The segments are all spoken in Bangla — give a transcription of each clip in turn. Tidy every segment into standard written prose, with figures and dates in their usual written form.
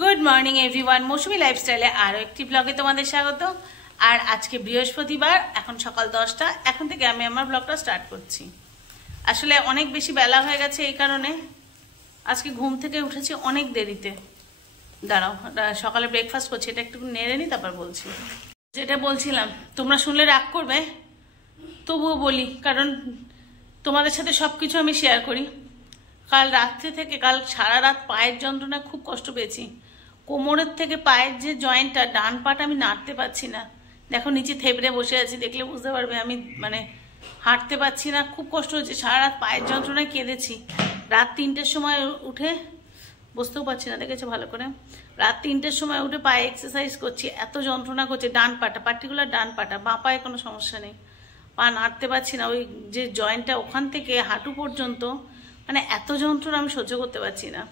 গুড মর্নিং এভরিওয়ান, মৌসুমী লাইফস্টাইলে আরো একটি ব্লগে তোমাদের স্বাগত। আর আজকে বৃহস্পতিবার, এখন সকাল 10টা। এখন থেকে আমি আমার ব্লগটা স্টার্ট করছি। আসলে অনেক বেশি বেলা হয়ে গেছে, এই কারণে আজকে ঘুম থেকে উঠেছি অনেক দেরিতে। দাঁড়াও, সকালে ব্রেকফাস্ট করছি, এটা একটু নেড়ে নি তারপর বলছি। যেটা বলছিলাম, তোমরা শুনলে রাগ করবে, তবুও বলি, কারণ তোমাদের সাথে সবকিছু আমি শেয়ার করি। কাল রাত্রে থেকে কাল সারা রাত পায়ের যন্ত্রণা খুব কষ্ট পেয়েছি। কোমরের থেকে পায়ের যে জয়েন্টটা, ডান পাটা আমি নাড়তে পারছি না। দেখো নিচে থেবড়ে বসে আছি, দেখলে বুঝতে পারবে আমি হাঁটতে পারছি না, খুব কষ্ট হচ্ছে। সারা রাত পায়ের যন্ত্রণায় কেঁদেছি। রাত 3টের সময় উঠে, বসতেও পারছি না, দেখেছো ভালো করে, রাত 3টের সময় উঠে পায়ে এক্সারসাইজ করছি, এত যন্ত্রণা করছে। ডান পাটা, পার্টিকুলার ডান পাটা, বাঁ পায়ে কোনো সমস্যা নেই, পা নাড়তে পারছি না। ওই যে জয়েন্টটা ওখান থেকে হাঁটু পর্যন্ত এত যন্ত্রণা আমি সহ্য করতে পারছি না।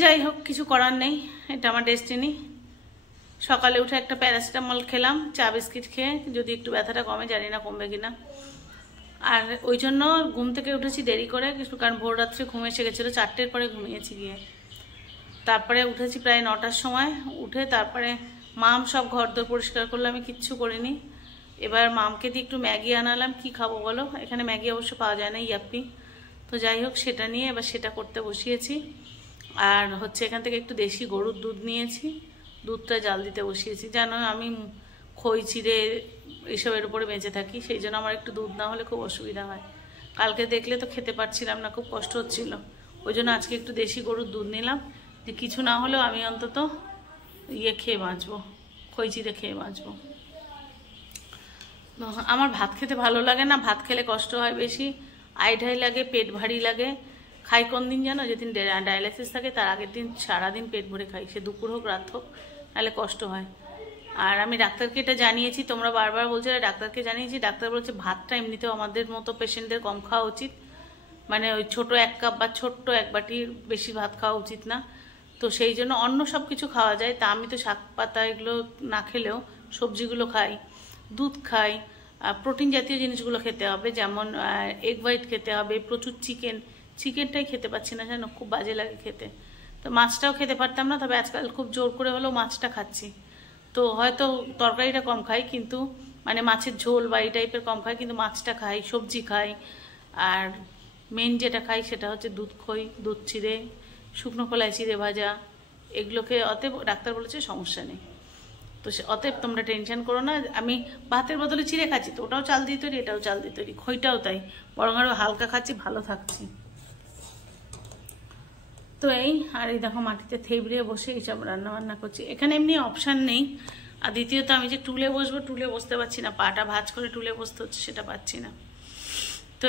যাই হোক, কিছু করার নেই, এটা আমার ডেস্টিনি। সকালে উঠে একটা প্যারাসিটামল খেলাম, চা বিস্কিট খেয়ে, যদি একটু ব্যথাটা কমে, জানি না কমবে কিনা। আর ওই জন্য ঘুম থেকে উঠেছি দেরি করে, কিছু কারণ ভোর রাত্রে ঘুম এসে গেছিলো, 4টের পরে ঘুমিয়েছি গিয়ে। তারপরে উঠেছি প্রায় 9টার সময়। উঠে তারপরে মাম সব ঘরদোর পরিষ্কার করলো, আমি কিচ্ছু করিনি। এবার মামকে দিয়ে একটু ম্যাগি আনালাম। কি খাবো বলো, এখানে ম্যাগি অবশ্য পাওয়া যায় না, ইয়াপ্পি। তো যাই হোক, সেটা নিয়ে এবার সেটা করতে বসিয়েছি। আর এখান থেকে একটু দেশি গরুর দুধ নিয়েছি, দুধটা জাল দিতে বসিয়েছি। জানো আমি খই চিড়ে এইসবের উপরে বেঁচে থাকি, সেই জন্য আমার একটু দুধ না হলে খুব অসুবিধা হয়। কালকে দেখলে তো খেতে পারছিলাম না, খুব কষ্ট হচ্ছিল। ওই জন্য আজকে একটু দেশি গরুর দুধ নিলাম, যে কিছু না হলেও আমি অন্তত খেয়ে বাঁচবো, খই চিড়ে খেয়ে বাঁচবো। আমার ভাত খেতে ভালো লাগে না, ভাত খেলে কষ্ট হয় বেশি, আইঢাই লাগে, পেট ভারী লাগে। খাই কোন দিন জানো, যেদিন ডায়ালিসিস থাকে তার আগের দিন সারাদিন পেট ভরে খাই, সে দুপুর হোক রাত হোক, নাহলে কষ্ট হয়। আর আমি ডাক্তারকে এটা জানিয়েছি, তোমরা বারবার বলছো, ডাক্তারকে জানিয়েছি। ডাক্তার বলছে ভাতটা এমনিতেও আমাদের মতো পেশেন্টদের কম খাওয়া উচিত, ওই ছোট 1 কাপ বা ছোট্ট 1 বাটির বেশি ভাত খাওয়া উচিত না। তো সেই জন্য অন্য সব কিছু খাওয়া যায়, তা আমি তো শাক পাতা এগুলো না খেলেও সবজিগুলো খাই, দুধ খাই, প্রোটিন জাতীয় জিনিসগুলো খেতে হবে, যেমন এগ হোয়াইট খেতে হবে, প্রচুর চিকেনটাই খেতে পাচ্ছি না, জানো খুব বাজে লাগে খেতে। তো মাছটাও খেতে পারতাম না, তবে আজকাল খুব জোর করে হলেও মাছটা খাচ্ছি। তো হয়তো তরকারিটা কম খাই, কিন্তু মাছের ঝোল বা এই টাইপের কম খাই, কিন্তু মাছটা খাই, সবজি খাই। আর মেন যেটা খাই সেটা হচ্ছে দুধ খই, দুধ চিড়ে, শুকনো কলাই চিড়ে ভাজা, এগুলোকে। অতএব ডাক্তার বলেছে সমস্যা নেই। তো অতএব তোমরা টেনশন করো না। আমি ভাতের বদলে চিড়ে খাচ্ছি, তো ওটাও চাল দিয়ে তৈরি, এটাও চাল দিয়ে তৈরি, খইটাও তাই, বরং আরো হালকা খাচ্ছি, ভালো থাকছি। তো আর এই দেখো মাটিতে থেবড়ে বসে এইসব রান্না বান্না করছি। এখানে এমনি অপশান নেই। আর দ্বিতীয়ত আমি যে টুলে বসবো, টুলে বসতে পারছি না, পাটা ভাঁজ করে টুলে বসতে হচ্ছে, সেটা পাচ্ছি না। তো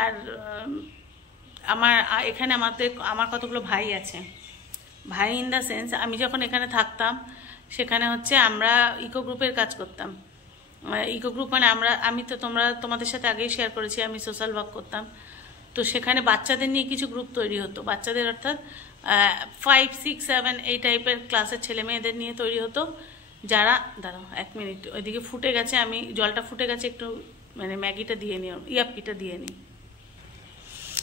আর এখানে আমার কতগুলো ভাই আছে। ভাই ইন দ্য সেন্স, আমি যখন এখানে থাকতাম সেখানে আমরা ইকো গ্রুপের কাজ করতাম। ইকো গ্রুপ আমি তো তোমাদের সাথে আগেই শেয়ার করেছি, আমি সোশ্যাল ওয়ার্ক করতাম। তো সেখানে বাচ্চাদের নিয়ে কিছু গ্রুপ তৈরি হতো, বাচ্চাদের অর্থাৎ 5, 6, 7 এই টাইপের ক্লাসের ছেলে মেয়েদের নিয়ে তৈরি হতো। যারা, দাঁড়াও 1 মিনিট, ওইদিকে ফুটে গেছে, আমি জলটা ফুটে গেছে, একটু ম্যাগিটা দিয়ে নিই, ইয়াপ্পিটা দিয়ে নিই।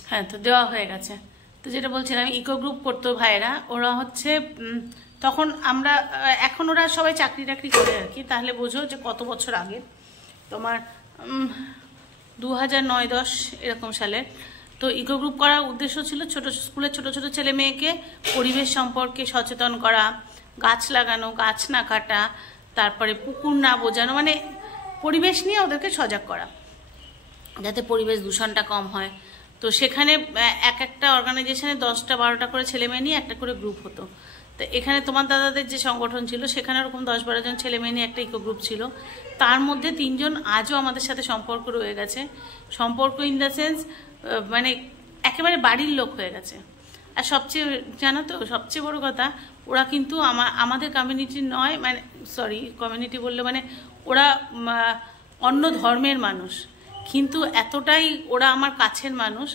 হ্যাঁ, তো দেওয়া হয়ে গেছে। তো যেটা বলছিলাম, ইকো গ্রুপ করতো ভাইয়েরা, ওরা তখন এখন ওরা সবাই চাকরি টাকরি করে আর কি। তাহলে বোঝো যে কত বছর আগে, তোমার 2009-10 এরকম সালে। তো ইকো গ্রুপ করার উদ্দেশ্য ছিল স্কুলের ছোট ছোট ছেলে মেয়েকে পরিবেশ সম্পর্কে সচেতন করা, গাছ লাগানো, গাছ না কাটা, তারপরে পুকুর না বোঝানো, পরিবেশ নিয়ে ওদেরকে সজাগ করা, যাতে পরিবেশ দূষণটা কম হয়। তো সেখানে একটা অর্গানাইজেশনে 10টা 12টা করে ছেলে মেয়ে নিয়ে একটা করে গ্রুপ হতো। তো এখানে তোমার দাদাদের যে সংগঠন ছিল, সেখানে ওরকম 10-12 জন ছেলে মেয়ে নিয়ে একটা ইকো গ্রুপ ছিল। তার মধ্যে 3 জন আজও আমাদের সাথে সম্পর্ক রয়ে গেছে। সম্পর্ক ইন দ্য সেন্স একেবারে বাড়ির লোক হয়ে গেছে। আর সবচেয়ে জানো তো, সবচেয়ে বড় কথা, ওরা কিন্তু আমাদের কমিউনিটি নয়, কমিউনিটি বললে ওরা অন্য ধর্মের মানুষ, কিন্তু এতটাই ওরা আমার কাছের মানুষ।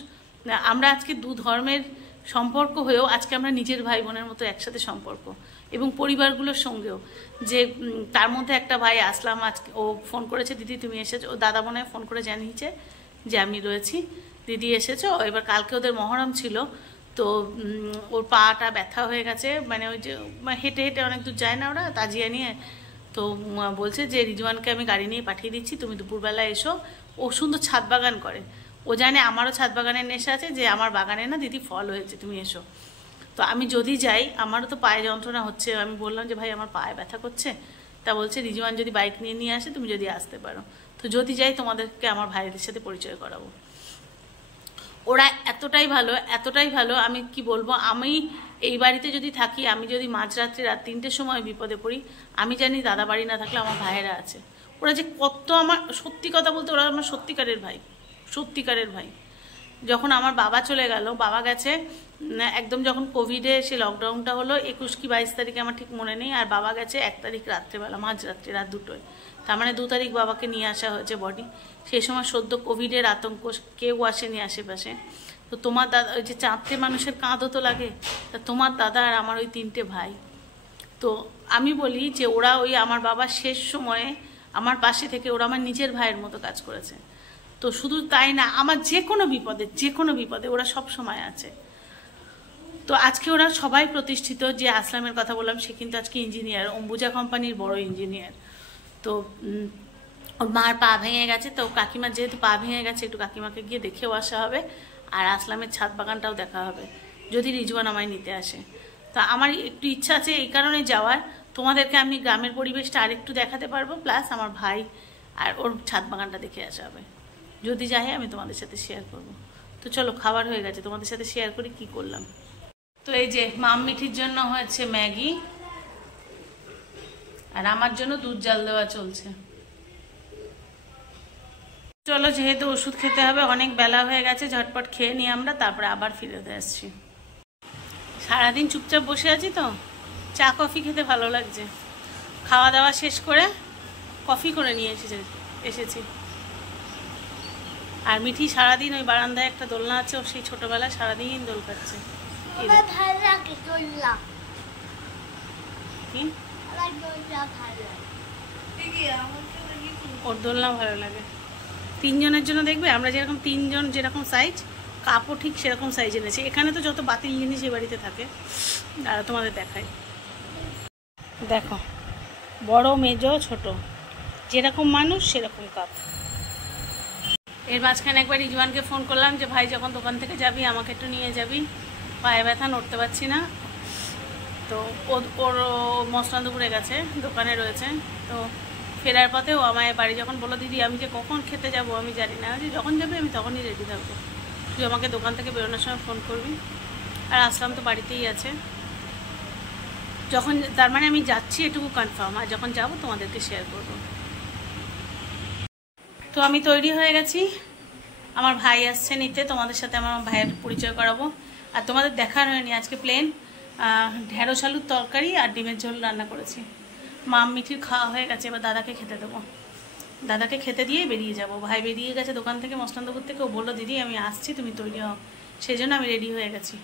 আমরা আজকে 2 ধর্মের সম্পর্ক হয়েও আজকে আমরা নিজের ভাই বোনের মতো একসাথে সম্পর্ক, এবং পরিবারগুলোর সঙ্গেও। যে তার মধ্যে একটা ভাই আসলাম, আজকে ও ফোন করেছে, দিদি তুমি এসেছো, ও দাদা বোনে ফোন করে জানিয়েছে যে আমি রয়েছি, দিদি এসেছো। এবার কালকে ওদের মহরম ছিল, তো ওর পাটা ব্যথা হয়ে গেছে, মানে ওই যে হেঁটে হেঁটে অনেক দূর যায় না ওরা তাজিয়া নিয়ে। তো বলছে যে রিজওয়ানকে আমি গাড়ি নিয়ে পাঠিয়ে দিচ্ছি, তুমি দুপুরবেলা এসো। ও সুন্দর ছাদ বাগান করে, ও জানে আমারও ছাদ বাগানের নেশা আছে, যে আমার বাগানে না দিদি ফল হয়েছে, তুমি এসো। তো আমি যদি যাই, আমারও তো পায়ে যন্ত্রণা হচ্ছে, আমি বললাম যে ভাই আমার পায়ে ব্যথা করছে। তা বলছে রিজওয়ান যদি বাইক নিয়ে আসে তুমি যদি আসতে পারো, তো যদি যাই তোমাদেরকে আমার ভাইদের সাথে পরিচয় করাবো। ওরা এতটাই ভালো, আমি কি বলবো, আমি এই বাড়িতে যদি থাকি, আমি যদি মাঝরাত্রি রাত 3টের সময় বিপদে পড়ি, আমি জানি দাদা বাড়ি না থাকলে আমার ভাইয়েরা আছে। ওরা যে কত, আমার সত্যি কথা বলতে ওরা আমার সত্যিকারের ভাই। যখন আমার বাবা চলে গেল, বাবা গেছে একদম যখন কোভিডে সে লকডাউনটা হলো 21 কি 22 তারিখে, আমার ঠিক মনে নেই। আর বাবা গেছে 1 তারিখ রাত্রেবেলা, মাঝরাত্রি রাত 2টোয়। তার মানে 2 তারিখ বাবাকে নিয়ে আসা হয়েছে বডি। সেই সময় সদ্য কোভিডের আতঙ্ক, কেউ আসেনি আশেপাশে। তো তোমার দাদা, ওই যে 4টে মানুষের কাঁধও তো লাগে, তা তোমার দাদা আর আমার ওই 3টে ভাই। তো আমি বলি যে ওরা ওই আমার বাবার শেষ সময়ে আমার পাশে থেকে ওরা আমার নিজের ভাইয়ের মতো কাজ করেছে। তো শুধু তাই না, আমার যে কোনো বিপদে ওরা সব সময় আছে। তো আজকে ওরা সবাই প্রতিষ্ঠিত। যে আসলামের কথা বললাম, সে কিন্তু আজকে ইঞ্জিনিয়ার, অম্বুজা কোম্পানির বড় ইঞ্জিনিয়ার। তো ওর মার পা ভেঙে গেছে, তো কাকিমার যেহেতু পা ভেঙে গেছে, একটু কাকিমাকে গিয়ে দেখেও আসা হবে, আর আসলামের ছাদ বাগানটাও দেখা হবে যদি রিজওয়ান আমায় নিতে আসে। তো আমার একটু ইচ্ছা আছে এই কারণে যাওয়ার, তোমাদেরকে আমি গ্রামের পরিবেশটা আরেকটু দেখাতে পারবো, প্লাস আমার ভাই আর ওর ছাদ বাগানটা দেখে আসা হবে। যদি যাই আমি তোমাদের সাথে শেয়ার করব। তো চলো, খাবার হয়ে গেছে, তোমাদের সাথে শেয়ার করি কি করলাম। তো এই যে মাম মিঠির জন্য হয়েছে ম্যাগি, আর আমার জন্য দুধ জাল দেওয়া চলছে। চলো, যেহেতু ওষুধ খেতে হবে, অনেক বেলা হয়ে গেছে, ঝটপট খেয়ে নিই আমরা, তারপরে আবার ফিরে আসছি। সারাদিন চুপচাপ বসে আছি তো, চা কফি খেতে ভালো লাগছে। খাওয়া দাওয়া শেষ করে কফি করে নিয়ে এসেছি। আর মিঠি সারাদিন ওই বারান্দায় একটা দোলনা আছে, ও সেই ছোটবেলায় সারাদিন দোল খাচ্ছে। ওর দোলনা ভালো লাগে। 3 জনের জন্য দেখবে, আমরা যেরকম 3 জন যেরকম সাইজ, কাপও ঠিক সেরকম সাইজ এনেছি। এখানে তো যত বাতিল জিনিস এ বাড়িতে থাকে, আর তোমাদের দেখাই, দেখো বড় মেজ ছোট, যেরকম মানুষ সেরকম কাপ। এর মাঝখানে একবার রিজওয়ানকে ফোন করলাম যে ভাই যখন দোকান থেকে যাবি আমাকে একটু নিয়ে যাবি, পায়ে ব্যথা, নড়তে পারছি না। তো ওর মসলান্দপুরে গেছে, দোকানে রয়েছে। তো ফেরার পথে ও আমায় বাড়ি যখন বললো দিদি আমি যে কখন খেতে যাব আমি জানি না, যে যখন যাবে আমি তখনই রেডি থাকবো, তুই আমাকে দোকান থেকে বেরোনোর সময় ফোন করবি। আর আসলাম তো বাড়িতেই আছে, যখন, তার মানে আমি যাচ্ছি এটুকু কনফার্ম, আর যখন যাব তোমাদেরকে শেয়ার করব। তো আমি তৈরি হয়ে গেছি, আমার ভাই আসছে নিতে, তোমাদের সাথে আমার ভাইয়ের পরিচয় করাবো। আর তোমাদের দেখার হয়নি, আজকে প্লেন ঢেঁড়স আলুর তরকারি আর ডিমের ঝোল রান্না করেছি। মাম মিঠির খাওয়া হয়ে গেছে, এবার দাদাকে খেতে দেবো। দাদাকে খেতে দিয়ে বেরিয়ে যাব। ভাই বেরিয়ে গেছে দোকান থেকে, মসলান্দপুর থেকে। ও বললো দিদি আমি আসছি, তুমি তৈরি হও। সেই জন্য আমি রেডি হয়ে গেছি,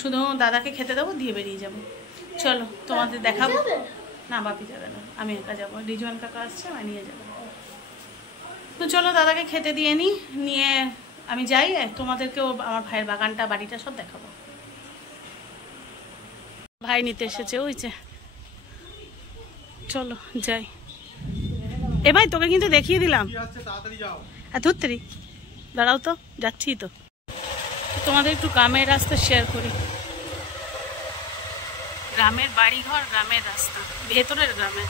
শুধু দাদাকে খেতে দেবো, দিয়ে বেরিয়ে যাব। চলো তোমাদের দেখাবো। না, বাপি যাবে না, আমি একা যাবো, রিজওয়ান কাকা আসছে, আমি নিয়ে যাবো। তো চলো দাদাকে খেতে দিয়ে নিয়ে আমি যাই, তোমাদেরকেও আমার ভাইয়ের বাগানটা, বাড়িটা সব দেখাবো। ভাই নিতে এসেছে, ওই যে, চলো যাই। এ ভাই তোকে কিন্তু দেখিয়ে দিলাম, ধরতেরি দাঁড়াও তো, যাচ্ছি তো। তোমাদের একটু গ্রামের রাস্তা শেয়ার করি, গ্রামের বাড়িঘর, গ্রামের রাস্তা, ভেতরের গ্রামে।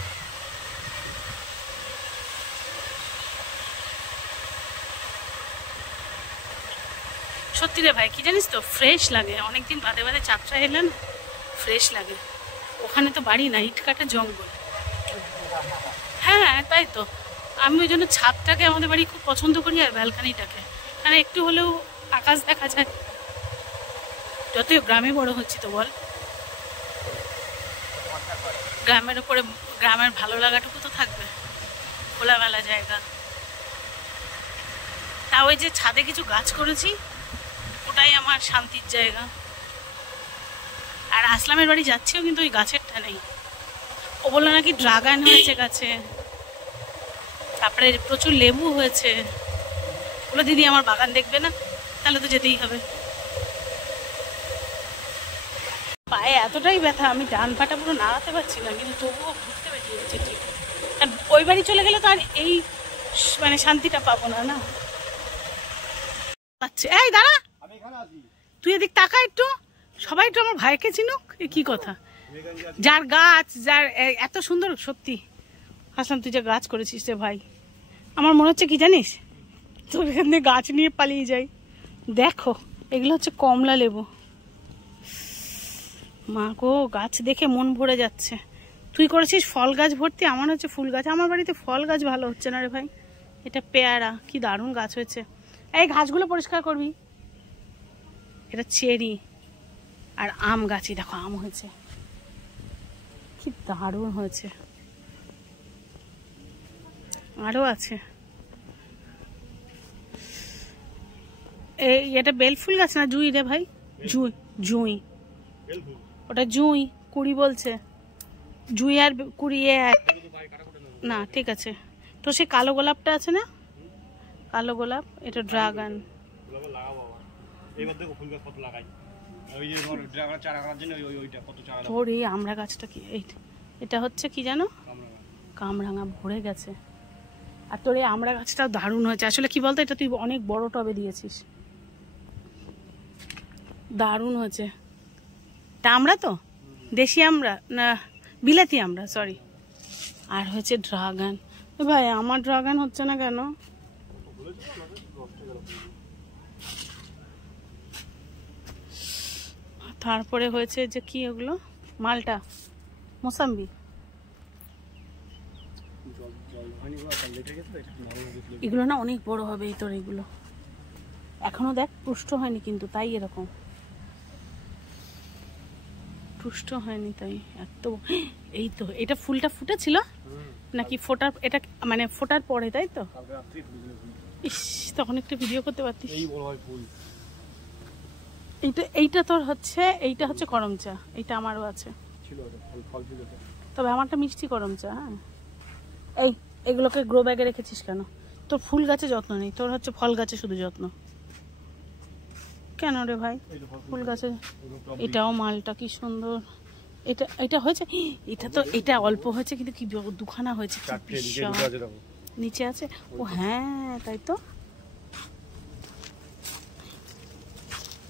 সত্যি রে ভাই, কি জানিস তো, ফ্রেশ লাগে, অনেকদিন বাদে বাদে চাপটা এলেন, ফ্রেশ লাগে। ওখানে তো বাড়ি না, ইট কাটা জঙ্গল। হ্যাঁ তাই তো, আমি ওই জন্য ছাদটাকে আমাদের বাড়ি খুব পছন্দ করি, আর ব্যালকানিটাকে, কারণ একটু হলেও আকাশ দেখা যায়। যতই গ্রামে বড় হচ্ছি তো বল, গ্রামের উপরে গ্রামের ভালো লাগাটুকু তো থাকবে, খোলামেলা জায়গা। তা ওই যে ছাদে কিছু গাছ করেছি, ওটাই আমার শান্তির জায়গা। আর আসলামের বাড়ি যাচ্ছিও, কিন্তু ওই গাছেরটা নেই। ও বললো নাকি ড্রাগন হয়েছে গাছে, তারপরে প্রচুর লেবু হয়েছে। বলো দিদি আমার বাগান দেখবে না, তাহলে তো যেতেই হবে। পায়ে এতটাই ব্যথা, আমি ডান পাটা পুরো নাড়াতে পারছি না, কিন্তু তবুও ঘুরতে বেরিয়ে গেছে ঠিক। আর ওই বাড়ি চলে গেলে তো আর এই মানে শান্তিটা পাবো না। না আচ্ছা, এই দাঁড়া, তুই এদিক তাকা একটু, সবাই একটু আমার ভাইকে চিনুক। এ কি কথা, যার গাছ, যার এত সুন্দর, সত্যি হাসান তুই যা গাছ করেছিস রে ভাই, আমার মনে হচ্ছে কি জানিস, তোর এখান থেকে গাছ নিয়ে পালিয়ে যাই। দেখো এগুলো হচ্ছে কমলা লেবু, মা গো গাছ দেখে মন ভরে যাচ্ছে। তুই করেছিস ফল গাছ ভর্তি, আমার হচ্ছে ফুল গাছ। আমার বাড়িতে ফল গাছ ভালো হচ্ছে না রে ভাই। এটা পেয়ারা, কি দারুণ গাছ হয়েছে। এই ঘাসগুলো পরিষ্কার করবি। এটা চেরি আর আম গাছই, দেখো আম হয়েছে, কি দারুণ হয়েছে। আরো আছে, এই এটা বেলফুল গাছ না জুঁই রে ভাই, জুঁই জুঁই, ওটা জুঁই, কুড়ি বলছে, জুঁই আর কুড়ি এক না। ঠিক আছে, তো সেই কালো গোলাপটা আছে না, কালো গোলাপ, এটা ড্রাগন। তোর এই আমড়া গাছটা কি, এটা হচ্ছে কি জানো, কামরাঙা ভরে গেছে। আর তোর এই আমড়া গাছটাও দারুণ হয়েছে। আসলে কি বলতো, এটা তুই অনেক বড় টবে দিয়েছিস, দারুণ হয়েছে। তা আমরা তো দেশি আমরা না বিলাতি আমরা, সরি। আর হয়েছে ড্রাগন। ভাই আমার ড্রাগন হচ্ছে না কেন? তারপরে হয়েছে যে কি ওগুলো, মালটা, মোসাম্বি, এগুলো না অনেক বড় হবে এই তোর। এগুলো এখনো দেখ পুষ্ট হয়নি কিন্তু, তাই এরকম পুষ্ট হয়নি, তাই এত। এই তো এটা ফুলটা ফুটেছিল নাকি ফোটার, এটা মানে ফোটার পরে, তাই তো? ইস, তখন একটু ভিডিও করতে পারতিস। এইটা তোর হচ্ছে, এইটা হচ্ছে করম চা, এইটা আমারও আছে, তবে আমারটা মিষ্টি করম চা। হ্যাঁ, এগুলোকে গ্রো ব্যাগে রেখেছিস কেন? তোর ফুল গাছে যত্ন নেই, তোর হচ্ছে ফল গাছে শুধু যত্ন। কেন রে ভাই, ফুল গাছে। এটাও মালটা কি সুন্দর, এটা হয়েছে, এটা তো এটা অল্প হয়েছে কিন্তু কি দুখানা হয়েছে, নিচে আছে। ও হ্যাঁ তাই তো,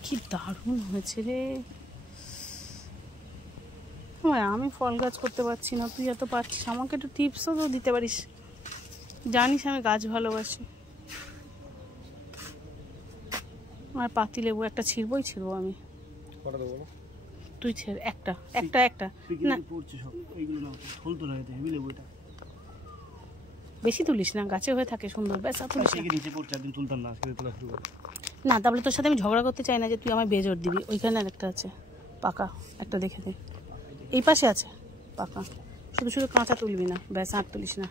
কি দারুণ হয়েছে রে। আমি ফল গাছ করতে পারছি না, তুই এত পারছিস, আমাকে একটু টিপসও তো দিতে পারিস, জানিস আমি গাছ ভালোবাসি। আর পাতি লেবু একটা ছিড়বই আমি, তুই ছেড়ে একটা একটা একটা না, বেশি তুলিস না, গাছে হয়ে থাকে সুন্দর, ব্যাস না। তাহলে তোর সাথে আমি ঝগড়া করতে চাই না যে তুই আমায় বেজোর দিবি। ওইখানে আর একটা আছে পাকা, একটা দেখে দে, এই পাশে আছে পাকা, শুধু শুধু কাঁচা তুলবি না, ব্যাস আর তুলিস না।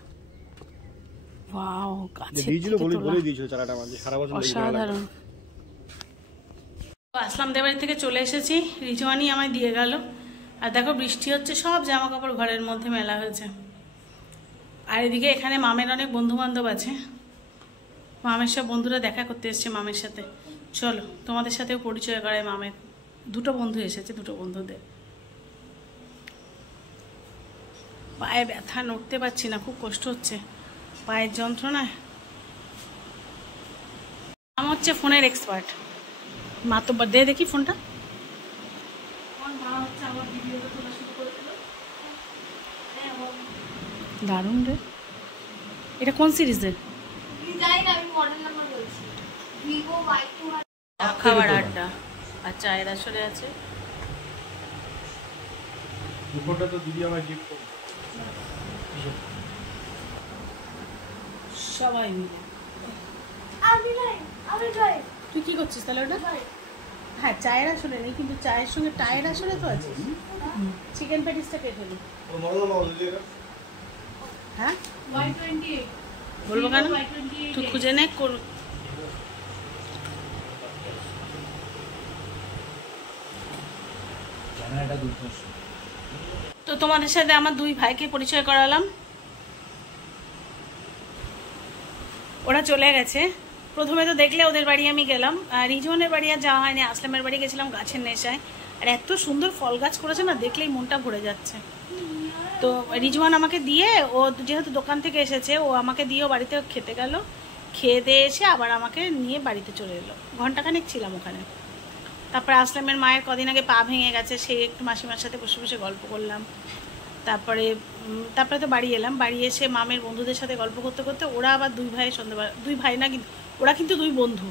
ওয়াও, গাছে অসাধারণ। আসলাম দেবাড়ি থেকে চলে এসেছি, রিজওয়ানি আমায় দিয়ে গেল। আর দেখো বৃষ্টি হচ্ছে, সব জামা কাপড় ঘরের মধ্যে মেলা হয়েছে। আর এদিকে এখানে মামের অনেক বন্ধু বান্ধব আছে, মামের সব বন্ধুরা দেখা করতে এসছে মামের সাথে। চলো তোমাদের সাথেও পরিচয় করায়। মামের দুটো বন্ধু এসেছে, দুটো বন্ধুদের। পায়ে ব্যথা, নড়তে পারছি না, খুব কষ্ট হচ্ছে পায়ের যন্ত্রণায়। আমার হচ্ছে ফোনের এক্সপার্ট, মাতব্বর দে দেখি ফোনটা। দারুণ রে, এটা কোন সিরিজের? খাবার আড্ডা, আচ্ছা এর আসলে আছে। সবাই মিলে তুই কি করছিস তাহলে ওটা? হ্যাঁ চায়ের আসলে নেই, কিন্তু চায়ের সঙ্গে টায়ের আসলে তো আছে। চিকেন প্যাটিসটা কে ফেলি? হ্যাঁ বলবো কেন, তুই খুঁজে নে। তো তোমাদের সাথে আমার দুই ভাইকে পরিচয় করালাম, ওরা চলে গেছে। প্রথমে তো দেখলে ওদের বাড়ি আমি গেলাম, রিজওয়ানের বাড়ি আর যাওয়া হয়নি, আসলামের বাড়ি গেছিলাম গাছের নেশায়। আর এত সুন্দর ফল গাছ করেছে না, দেখলেই মনটা ভরে যাচ্ছে। তো রিজওয়ান আমাকে দিয়ে, ও যেহেতু দোকান থেকে এসেছে, ও আমাকে দিয়ে বাড়িতে খেতে গেল, খেয়ে দিয়ে এসে আবার আমাকে নিয়ে বাড়িতে চলে এলো। ঘন্টাখানেক ছিলাম ওখানে। তারপরে আসলামের মায়ের কদিন আগে পা ভেঙে গেছে, সেই একটু মাসিমার সাথে বসে বসে গল্প করলাম। তারপরে তো বাড়ি এলাম। বাড়ি এসে মামের বন্ধুদের সাথে গল্প করতে করতে ওরা আবার দুই ভাই সন্ধ্যাবেলা, দুই ভাই না কিন্তু ওরা কিন্তু দুই বন্ধু,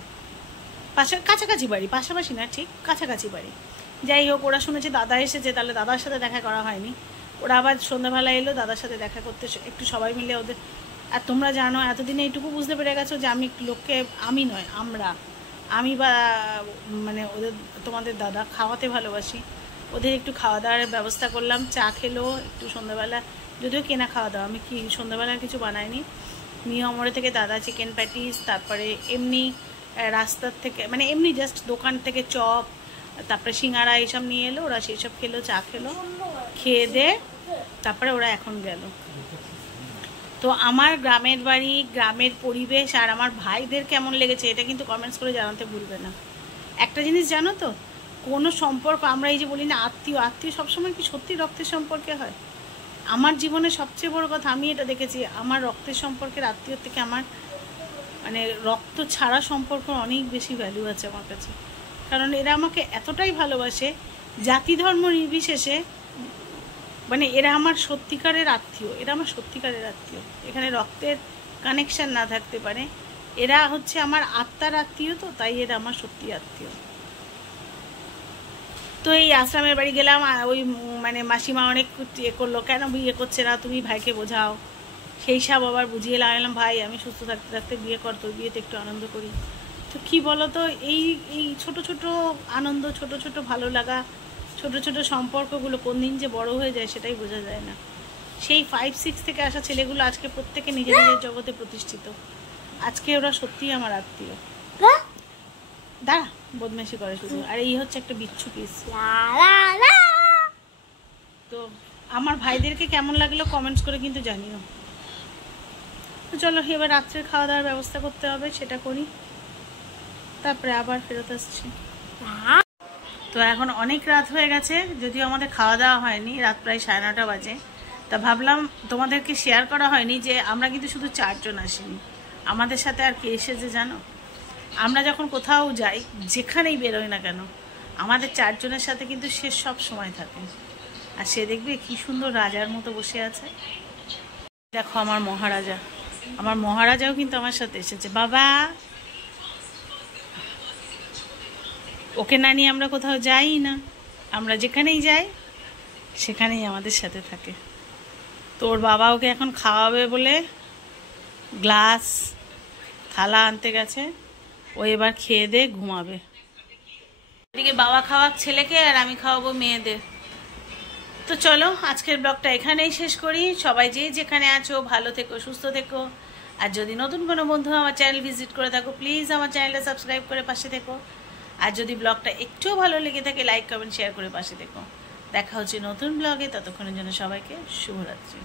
কাছাকাছি বাড়ি, পাশাপাশি না, ঠিক কাছাকাছি বাড়ি। যাই হোক, ওরা শুনেছে দাদা এসেছে, তাহলে দাদার সাথে দেখা করা হয়নি। ওরা আবার সন্ধ্যাবেলা এলো দাদার সাথে দেখা করতে, একটু সবাই মিলে ওদের। আর তোমরা জানো, এতদিনে এইটুকু বুঝতে পেরে গেছো যে আমি লোককে, আমি নয় আমি বা মানে ওদের, তোমাদের দাদা খাওয়াতে ভালোবাসি। ওদের একটু খাওয়া দাওয়ার ব্যবস্থা করলাম, চা খেলো একটু সন্ধ্যাবেলা, যদিও কেনা খাওয়া দাওয়া, আমি কি সন্ধ্যাবেলা কিছু বানাইনি। মিয়ামরে থেকে দাদা চিকেন প্যাটিস, তারপরে এমনি রাস্তার থেকে, মানে এমনি জাস্ট দোকান থেকে চপ, তারপরে সিঙ্গারা এইসব নিয়ে এলো, ওরা সেই সব খেলো, চা খেলো, খেয়ে দে তারপরে ওরা এখন গেল। তো আমার গ্রামের বাড়ি, গ্রামের পরিবেশ আর আমার ভাইদের কেমন লেগেছে এটা কিন্তু কমেন্টস করে জানাতে ভুলবে না। একটা জিনিস জানো তো, কোনো সম্পর্ক, আমরা এই যে বলি না আত্মীয় সবসময় কি সত্যি রক্তের সম্পর্কে হয়? আমার জীবনে সবচেয়ে বড় কথা আমি এটা দেখেছি, আমার রক্তের সম্পর্কের আত্মীয় থেকে আমার মানে রক্ত ছাড়া সম্পর্ক অনেক বেশি ভ্যালু আছে আমার কাছে। কারণ এরা আমাকে এতটাই ভালোবাসে, জাতি ধর্ম নির্বিশেষে, মানে এরা আমার সত্যিকারের আত্মীয়, এখানে রক্তের কানেকশান না থাকতে পারে, এরা হচ্ছে আমার আত্মার আত্মীয়। তো তাই এরা আমার সত্যি আত্মীয়। তো এই আশ্রমের বাড়ি গেলাম, ওই মানে মাসিমা অনেক ইয়ে করলো, কেন বিয়ে করছে না, তুমি ভাইকে বোঝাও। সেই সব আবার বুঝিয়ে লাগালাম, ভাই আমি সুস্থ থাকতে থাকতে বিয়ে কর, তোর বিয়েতে একটু আনন্দ করি। তো কি বলো তো, এই ছোট ছোট আনন্দ, ছোট ছোট ভালো লাগা, ছোট ছোট সম্পর্কগুলো কোন দিন যে বড় হয়ে যায় সেটাই বোঝা যায় না। সেই 5-6 থেকে আসা ছেলেগুলো আজকে প্রত্যেকে নিজের নিজের জগতে প্রতিষ্ঠিত। আজকে ওরা সত্যিই আমার আত্মীয়। দাঁড়া, বদমাইশি করে শুধু। আর এই হচ্ছে একটা বিচ্ছু পিস। তো আমার ভাইদেরকে কেমন লাগলো কমেন্টস করে কিন্তু জানিও। তো চলো এবার রাত্রের খাওয়া দাওয়ার ব্যবস্থা করতে হবে, সেটা করি, তারপরে আবার ফেরত আসছি। তো এখন অনেক রাত হয়ে গেছে, যদিও আমাদের খাওয়া দাওয়া হয়নি, রাত প্রায় 9:30 বাজে। তা ভাবলাম তোমাদেরকে শেয়ার করা হয়নি যে আমরা কিন্তু শুধু 4 জন আসিনি, আমাদের সাথে আর কে এসেছে জানো? আমরা যখন কোথাও যাই, যেখানেই বেরোই না কেন, আমাদের 4 জনের সাথে কিন্তু সে সব সময় থাকে। আর সে দেখবে কি সুন্দর রাজার মতো বসে আছে। দেখো আমার মহারাজাও কিন্তু আমার সাথে এসেছে। বাবা, ওকে না নিয়ে আমরা কোথাও যাই না, আমরা যেখানেই যাই সেখানেই আমাদের সাথে থাকে। তোর বাবা ওকে এখন খাওয়াবে বলে গ্লাস থালা আনতে গেছে, ও এবার খেয়ে দে ঘুমাবে। এদিকে বাবা খাওয়াক ছেলেকে আর আমি খাওয়াবো মেয়েদের। তো চলো আজকের ব্লগটা এখানেই শেষ করি। সবাই যে যেখানে আছো ভালো থেকো, সুস্থ থেকো। আর যদি নতুন কোনো বন্ধু আমার চ্যানেল ভিজিট করে থাকো, প্লিজ আমার চ্যানেলটা সাবস্ক্রাইব করে পাশে থেকো। আর যদি ব্লগটা একটুও ভালো লেগে থাকে, লাইক কমেন্ট শেয়ার করে পাশে থেকো। দেখা হচ্ছে নতুন ব্লগে, ততক্ষণের জন্য সবাইকে শুভরাত্রি।